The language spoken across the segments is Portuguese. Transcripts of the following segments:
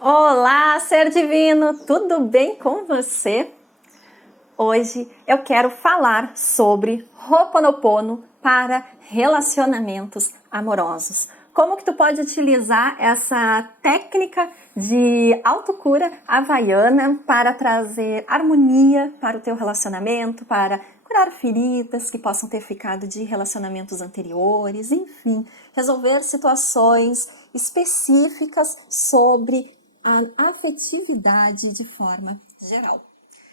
Olá, ser divino, tudo bem com você? Hoje eu quero falar sobre Ho'oponopono para relacionamentos amorosos. Como que tu pode utilizar essa técnica de autocura havaiana para trazer harmonia para o teu relacionamento, para curar feridas que possam ter ficado de relacionamentos anteriores, enfim, resolver situações específicas sobre a afetividade de forma geral.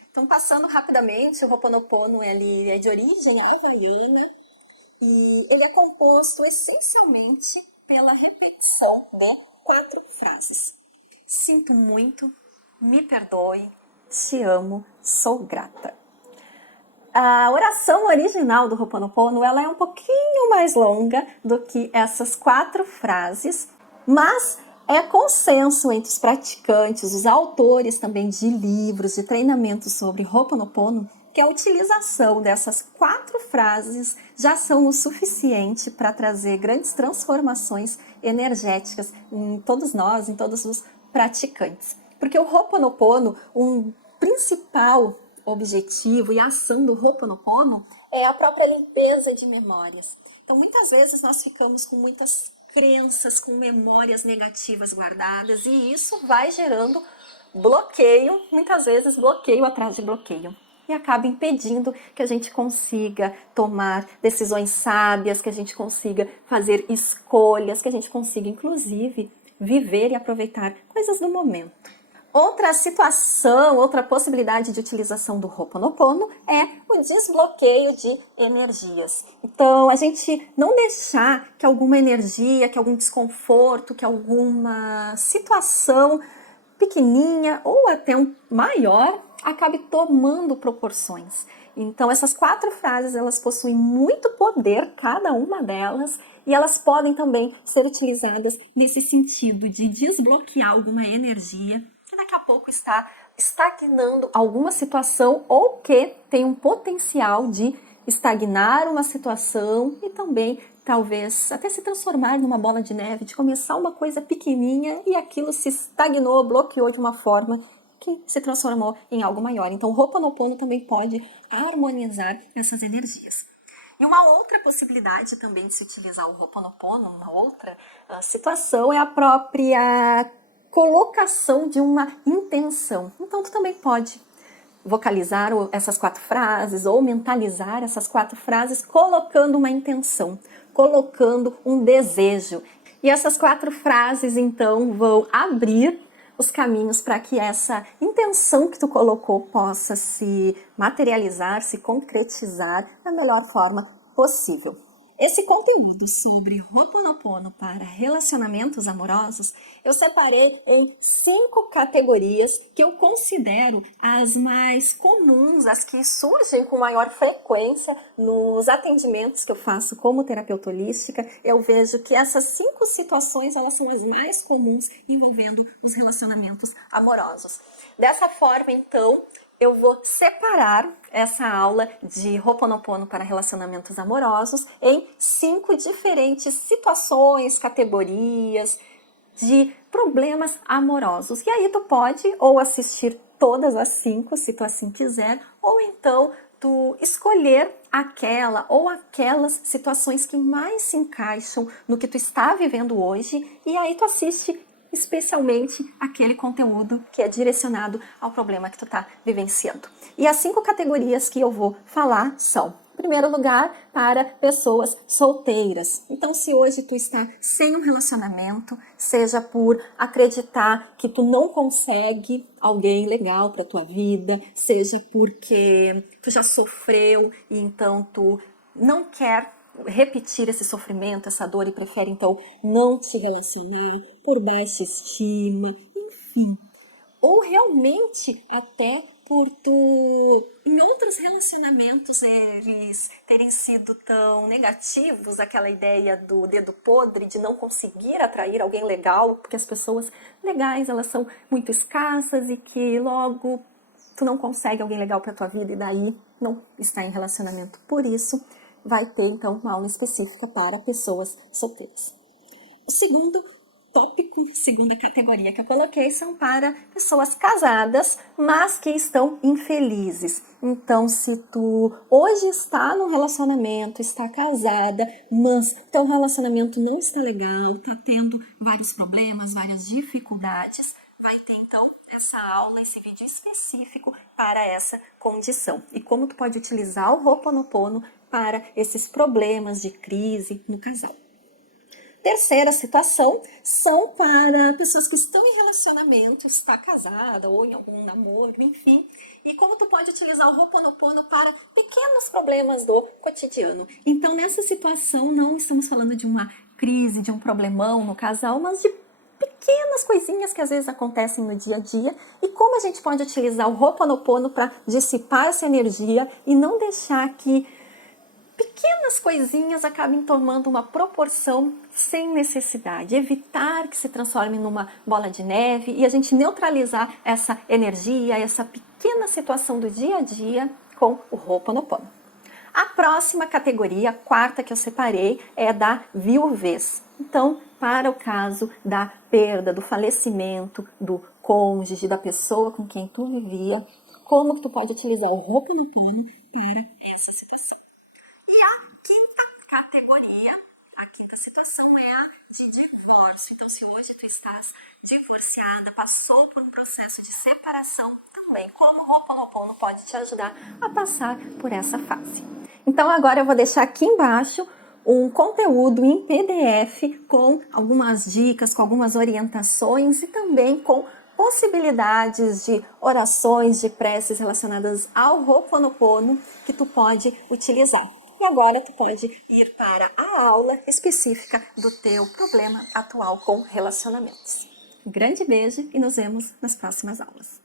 Então, passando rapidamente, o Ho'oponopono ele é de origem havaiana e ele é composto essencialmente pela repetição de 4 frases. Sinto muito, me perdoe, te amo, sou grata. A oração original do Ho'oponopono ela é um pouquinho mais longa do que essas 4 frases, mas é consenso entre os praticantes, os autores também de livros, de treinamentos sobre Ho'oponopono, que a utilização dessas 4 frases já são o suficiente para trazer grandes transformações energéticas em todos nós, em todos os praticantes. Porque o Ho'oponopono, um principal objetivo e ação do Ho'oponopono é a própria limpeza de memórias. Então, muitas vezes nós ficamos com muitas crenças, com memórias negativas guardadas e isso vai gerando bloqueio, muitas vezes bloqueio atrás de bloqueio. E acaba impedindo que a gente consiga tomar decisões sábias, que a gente consiga fazer escolhas, que a gente consiga, inclusive, viver e aproveitar coisas do momento. Outra situação, outra possibilidade de utilização do Ho'oponopono é o desbloqueio de energias. Então, a gente não deixar que alguma energia, que algum desconforto, que alguma situação pequenininha ou até um maior acabe tomando proporções. Então, essas 4 frases, elas possuem muito poder, cada uma delas, e elas podem também ser utilizadas nesse sentido de desbloquear alguma energia que daqui a pouco está estagnando alguma situação ou que tem um potencial de estagnar uma situação e também talvez até se transformar numa bola de neve, de começar uma coisa pequenininha e aquilo se estagnou, bloqueou de uma forma que se transformou em algo maior. Então o Ho'oponopono também pode harmonizar essas energias. E uma outra possibilidade também de se utilizar o Ho'oponopono, uma outra situação é a própria colocação de uma intenção. Então, tu também pode vocalizar essas 4 frases ou mentalizar essas 4 frases colocando uma intenção, colocando um desejo. E essas 4 frases, então, vão abrir os caminhos para que essa intenção que tu colocou possa se materializar, se concretizar da melhor forma possível. Esse conteúdo sobre Ho'oponopono para relacionamentos amorosos, eu separei em 5 categorias que eu considero as mais comuns, as que surgem com maior frequência nos atendimentos que eu faço como terapeuta holística. Eu vejo que essas 5 situações, elas são as mais comuns envolvendo os relacionamentos amorosos. Dessa forma, então, eu vou separar essa aula de Ho'oponopono para relacionamentos amorosos em 5 diferentes situações, categorias de problemas amorosos. E aí tu pode ou assistir todas as 5, se tu assim quiser, ou então tu escolher aquela ou aquelas situações que mais se encaixam no que tu está vivendo hoje e aí tu assiste especialmente aquele conteúdo que é direcionado ao problema que tu está vivenciando. E as 5 categorias que eu vou falar são: em primeiro lugar, para pessoas solteiras. Então, se hoje tu está sem um relacionamento, seja por acreditar que tu não consegue alguém legal para tua vida, seja porque tu já sofreu e então tu não quer repetir esse sofrimento, essa dor e prefere então não se relacionar por baixa estima, enfim. Ou realmente até por tu, em outros relacionamentos, eles terem sido tão negativos, aquela ideia do dedo podre, de não conseguir atrair alguém legal, porque as pessoas legais, elas são muito escassas e que logo tu não consegue alguém legal para tua vida e daí não está em relacionamento. Por isso, vai ter então uma aula específica para pessoas solteiras. O segundo tópico, segunda categoria que eu coloquei, são para pessoas casadas, mas que estão infelizes. Então, se tu hoje está num relacionamento, está casada, mas teu relacionamento não está legal, está tendo vários problemas, várias dificuldades, vai ter então essa aula, esse vídeo específico para essa condição. E como tu pode utilizar o Ho'oponopono para esses problemas de crise no casal. Terceira situação são para pessoas que estão em relacionamento, está casada ou em algum namoro, enfim. E como tu pode utilizar o Ho'oponopono para pequenos problemas do cotidiano. Então, nessa situação, não estamos falando de uma crise, de um problemão no casal, mas de pequenas coisinhas que às vezes acontecem no dia a dia. E como a gente pode utilizar o Ho'oponopono para dissipar essa energia e não deixar que pequenas coisinhas acabem tomando uma proporção sem necessidade, evitar que se transforme numa bola de neve e a gente neutralizar essa energia, essa pequena situação do dia a dia com o Ho'oponopono. A próxima categoria, a quarta que eu separei, é da viuvez. Então, para o caso da perda, do falecimento do cônjuge, da pessoa com quem tu vivia, como que tu pode utilizar o Ho'oponopono para essa situação? E a quinta categoria, a quinta situação é a de divórcio. Então, se hoje tu estás divorciada, passou por um processo de separação, também como o Ho'oponopono pode te ajudar a passar por essa fase. Então, agora eu vou deixar aqui embaixo um conteúdo em PDF com algumas dicas, com algumas orientações e também com possibilidades de orações, de preces relacionadas ao Ho'oponopono que tu pode utilizar. E agora tu pode ir para a aula específica do teu problema atual com relacionamentos. Um grande beijo e nos vemos nas próximas aulas.